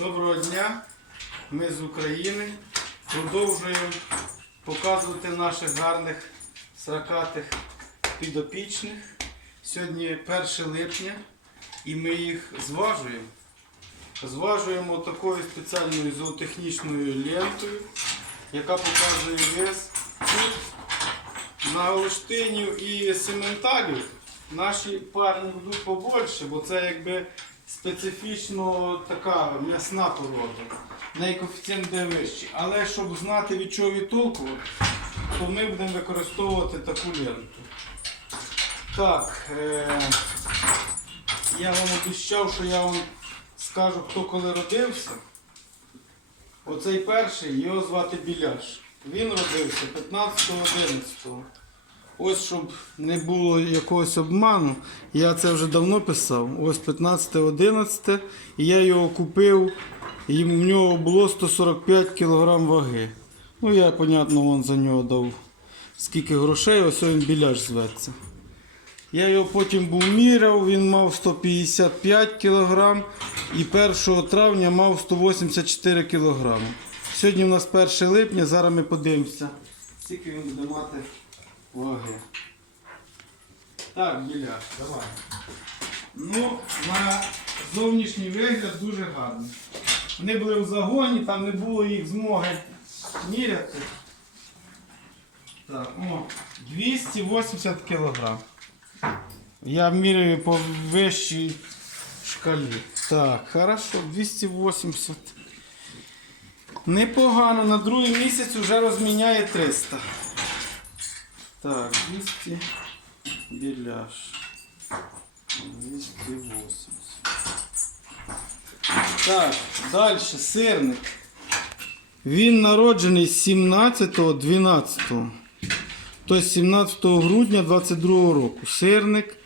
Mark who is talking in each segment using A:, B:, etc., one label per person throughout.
A: Доброго дня! Ми з України. Продовжуємо показувати наших гарних сракатих підопічних. Сьогодні 1 липня і ми їх зважуємо. Зважуємо такою спеціальною зоотехнічною лентою, яка показує вес. Тут на Галштинів і Сементалів наші парні будуть побольше, бо це якби специфічно така м'ясна порода. В неї коефіцієнт буде вищий. Але щоб знати від чого відтолкувати, то ми будемо використовувати таку ленту. Так, е- я вам обіцяв, що я вам скажу, хто коли родився. Оцей перший, його звати Біляш. Він родився 15.11. Ось щоб не було якогось обману, я це вже давно писав. Ось 15.11. І я його купив, і в нього було 145 кг ваги. Ну я, понятно, вон за нього дав скільки грошей, ось він біляш зветься. Я його потім був міряв, він мав 155 кг і 1 травня мав 184 кг. Сьогодні у нас 1 липня, зараз ми подивимося, скільки він буде мати ваги. Так, біляш, давай. Ну, на зовнішній вигляд дуже гарний. Вони були в загоні, там не було їх змоги міряти. Так, о, 280 кг. Я міряю по вищій шкалі. Так, хорошо, 280. Непогано, на другий місяць вже розміняє 300. Так, 200 біляш. 280. Так, далі сирник. Він народжений 17-12. Тобто 17 грудня 22 року. Сирник.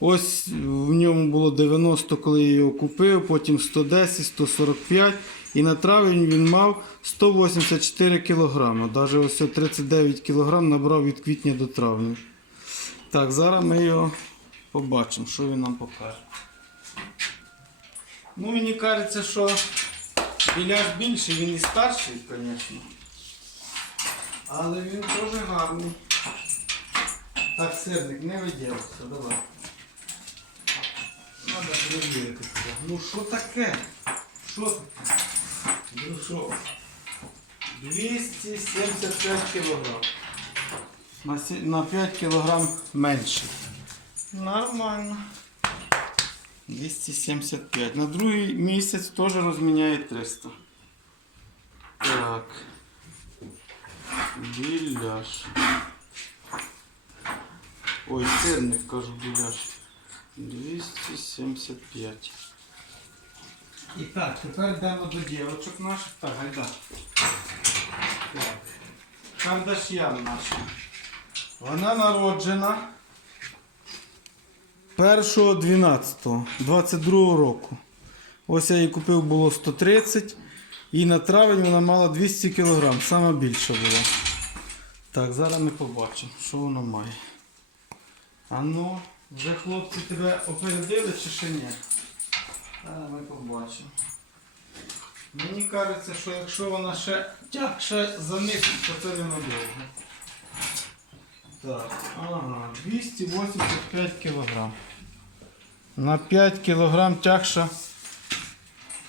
A: Ось в ньому було 90, коли я його купив, потім 110, 145. І на травень він мав 184 кг. Навіть ось 39 кг набрав від квітня до травня. Так, зараз ми його побачимо, що він нам покаже. Ну, мені кажеться, що біляш більший, він і старший, звісно. Але він теж гарний. Так, сирник, не виділися, давай. Надо перевірити. Ну що таке? Що таке? Ну що? 275 кг. На, сі- на 5 кг менше. Нормально. 275. На другий місяць теж розміняє 300. Так. Біляш. Ой, сирник, кажу, біляш. 275. І так, тепер йдемо до дівочок наших. Так, гайда. Так. Кардаш'ян наша. Вона народжена 1.12.22 року. Ось я її купив було 130 і на травень вона мала 200 кг, сама більша була. Так, зараз ми побачимо, що вона має. А ну, вже хлопці тебе опередили чи ще ні? Зараз ми побачимо. Мені кажеться, що якщо вона ще тягше за них, то це ненадовго. Так, ага, 285 кг. На 5 кг тягша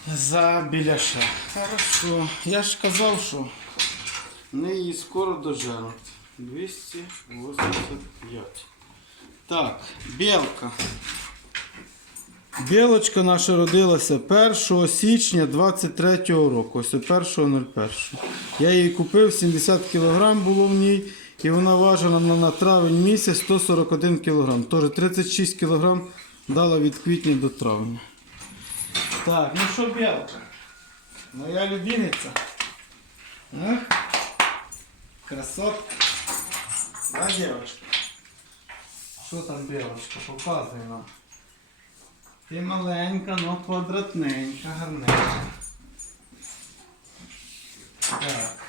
A: за біляша. Хорошо. Я ж казав, що вони її скоро доженуть. 285. Так, білка. Білочка наша родилася 1 січня 23 року. Ось 1.01. Я її купив, 70 кг було в ній. І вона важила на, на травень місяць 141 кг. Тож 36 кг дала від квітня до травня. Так, ну що білка? Моя любимиця. Ну? Красотка. Да, девочка? Що там білочка? Показуй нам. Ти маленька, но квадратненька, гарненька. Так.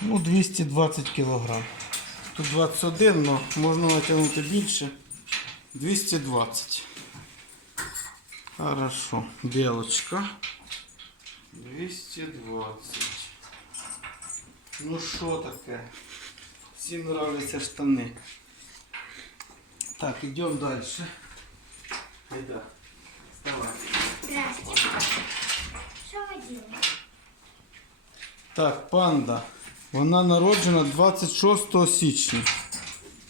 A: Ну, 220 кг. Тут 21, но можна натягнути більше. 220. Хорошо. Белочка. 220. Ну що таке? Всім нравляться штани. Так, йдемо далі. Айда. Вставай.
B: Здрасте. Що ви робите?
A: Так, панда. Вона народжена 26 січня.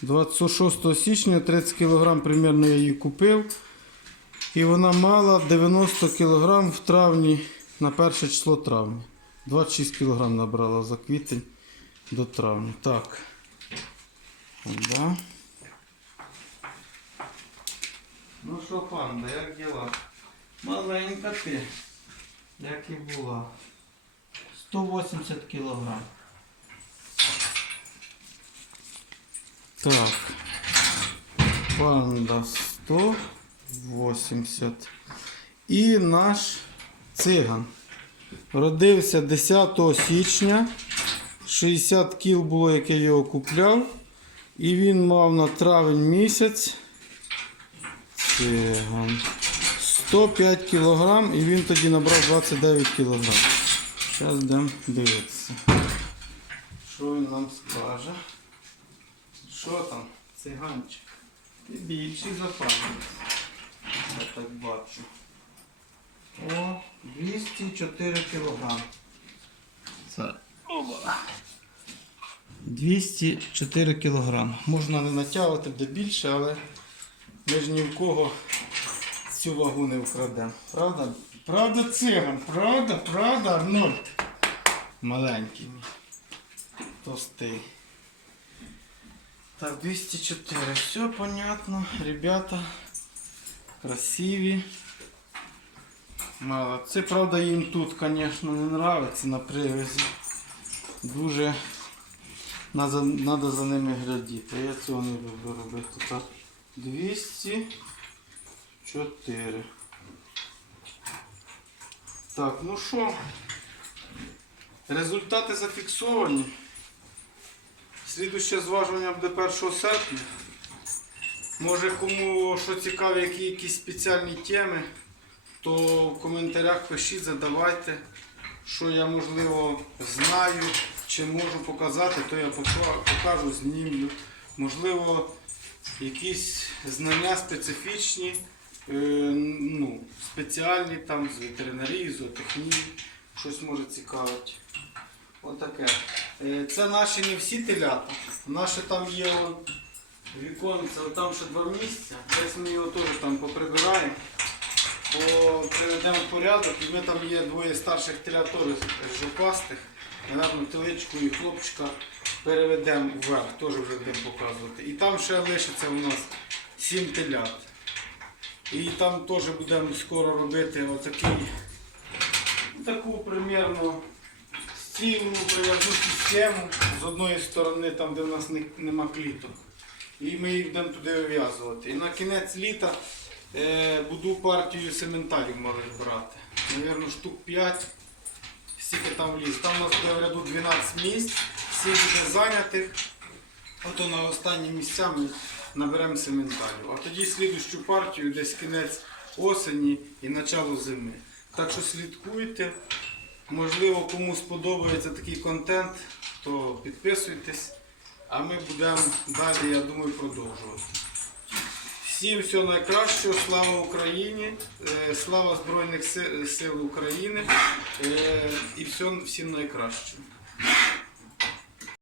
A: 26 січня 30 кг примерно я її купив. І вона мала 90 кг в травні на перше число травня. 26 кг набрала за квітень до травня. Так. Да. Ну що, панда, як діла? Маленька ти, як і була. 180 кілограм. Так. Панда 180. І наш циган. Родився 10 січня. 60 кіл було, як я його купляв. І він мав на травень місяць. Циган. 105 кілограм і він тоді набрав 29 кілограм. Зараз йдемо дивитися. Що він нам скаже? Що там? Циганчик. Ти більший за. Я так бачу. О, 204 кілограм. Це. Оба. 204 кілограм. Можна не натягувати де більше, але ми ж ні в кого цю вагу не вкрадемо. Правда? Правда, циган? Правда? Правда, Арнольд? Маленький. Товстий. Так, 204. Все понятно. Ребята красиві. Мало. Це правда їм тут, звісно, не нравиться на привязі. Дуже треба за ними глядіти. Я цього не люблю робити. Так. 204. Так, ну що? Результати зафіксовані. Слідуще зважування буде 1 серпня. Може кому що цікаві, які якісь спеціальні теми, то в коментарях пишіть, задавайте, що я можливо знаю, чи можу показати, то я покажу, знімлю. Можливо, якісь знання специфічні, е, ну, спеціальні там з ветеринарії, зоотехнії, щось може цікавить. Отаке. Е, Це наші не всі телята. Наші там є он, віконце, там ще два місця. Десь ми його теж там поприбираємо, по- приведемо в порядок. І ми там є двоє старших телят теж жопастих. Наверно, теличку і хлопчика переведемо вверх, теж вже будемо показувати. І там ще лишиться у нас сім телят. І там теж будемо скоро робити отакий, таку примірно стільну прив'язну систему з одної сторони, там де в нас не- нема кліток. І ми їх будемо туди вив'язувати. І на кінець літа е, буду партію сементалів малих брати. Навірно, штук 5. Скільки там вліз. Там у нас буде в ряду 12 місць, 7 буде зайнятих. Ото на останні місця ми наберемо сементалів. А тоді слідущу партію десь кінець осені і начало зими. Так що слідкуйте. Можливо, кому сподобається такий контент, то підписуйтесь. А ми будемо далі, я думаю, продовжувати. Всім всього найкращого, слава Україні, е, слава Збройних сил України е, і всім найкращого.